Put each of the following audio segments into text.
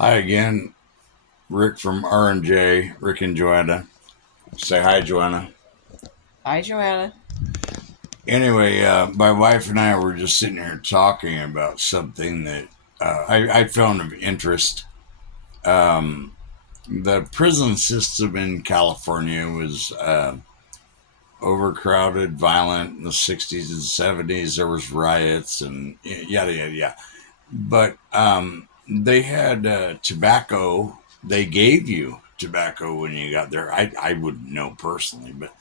Hi again, Rick from R&J, Rick and Joanna. Say hi, Joanna. Hi, Joanna. Anyway, my wife and I were just sitting here talking about something that I found of interest. Um, the prison system in California was overcrowded, violent in the 60s and 70s. There was riots and yada, yada, yada. But they had tobacco. They gave you tobacco when you got there. I wouldn't know personally, but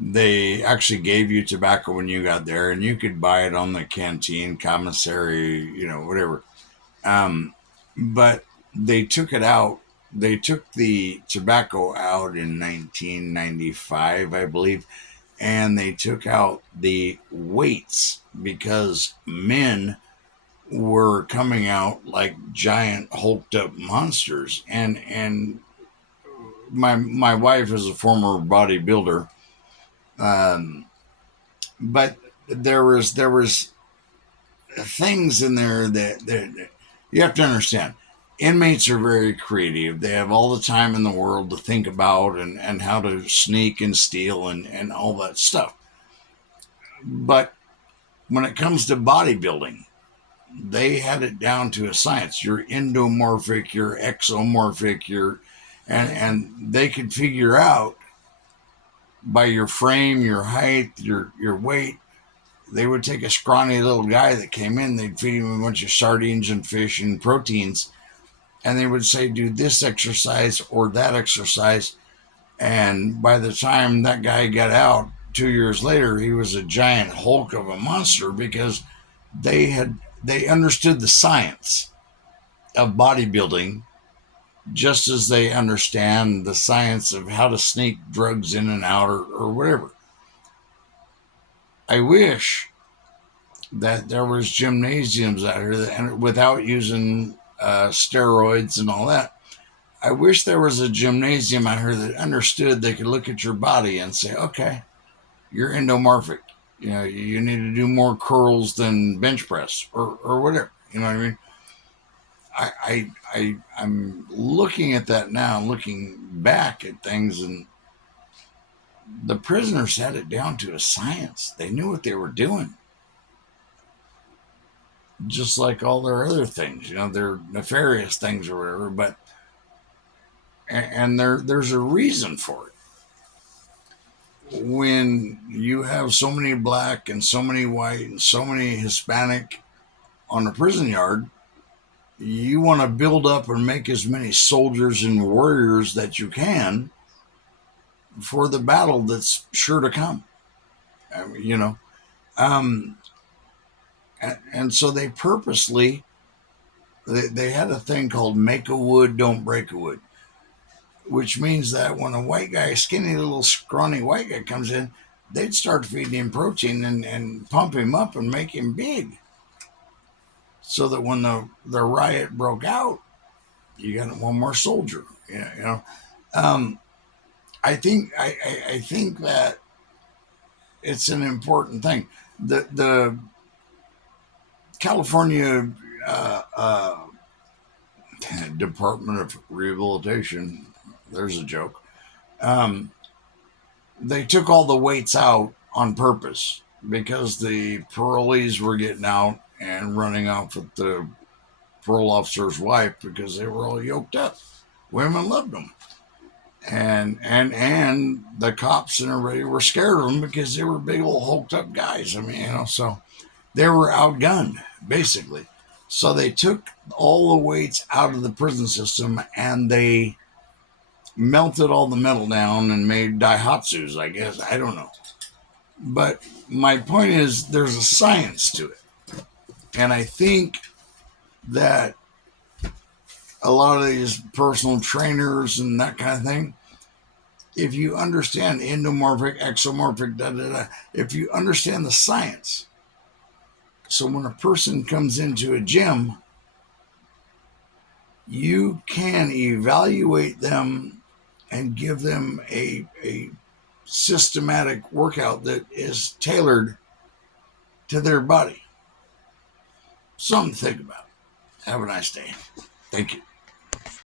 they actually gave you tobacco when you got there, and you could buy it on the canteen, commissary, whatever. Um, but they took it out. They took the tobacco out in 1995, I believe, and they took out the weights because men were coming out like giant hulked up monsters. And my wife is a former bodybuilder, um, but there was things in there that you have to understand. Inmates are very creative. They have all the time in the world to think about and how to sneak and steal and all that stuff. But when it comes to bodybuilding, they had it down to a science. You're endomorphic, you're exomorphic, and they could figure out by your frame, your height, your weight. They would take a scrawny little guy that came in, they'd feed him a bunch of sardines and fish and proteins, and they would say, do this exercise or that exercise. And by the time that guy got out 2 years later, he was a giant hulk of a monster because they understood the science of bodybuilding just as they understand the science of how to sneak drugs in and out or whatever. I wish that there was gymnasiums out here that, and without using steroids and all that. I wish there was a gymnasium out here that understood they could look at your body and say, okay, you're endomorphic. You need to do more curls than bench press or whatever. You know what I mean? I'm looking at that now, looking back at things, and the prisoners had it down to a science. They knew what they were doing, just like all their other things. They're nefarious things or whatever, but and there's a reason for it. When you have so many black and so many white and so many Hispanic on a prison yard, you want to build up and make as many soldiers and warriors that you can for the battle that's sure to come. I mean, um, and so they purposely they had a thing called make a wood, don't break a wood, which means that when a white guy, a skinny little scrawny white guy comes in, they'd start feeding him protein and pump him up and make him big, so that when the riot broke out, you got one more soldier. Um, I think that it's an important thing. The California Department of Rehabilitation. There's a joke. Um, they took all the weights out on purpose because the parolees were getting out and running off with the parole officer's wife because they were all yoked up. Women loved them, and the cops and everybody were scared of them because they were big old hulked up guys. I mean, so they were outgunned basically. So they took all the weights out of the prison system and they melted all the metal down and made daihatsus, I guess. I don't know. But my point is, there's a science to it. And I think that a lot of these personal trainers and that kind of thing, if you understand endomorphic, exomorphic, da da da, if you understand the science, so when a person comes into a gym, you can evaluate them and give them a systematic workout that is tailored to their body. Something to think about. Have a nice day. Thank you.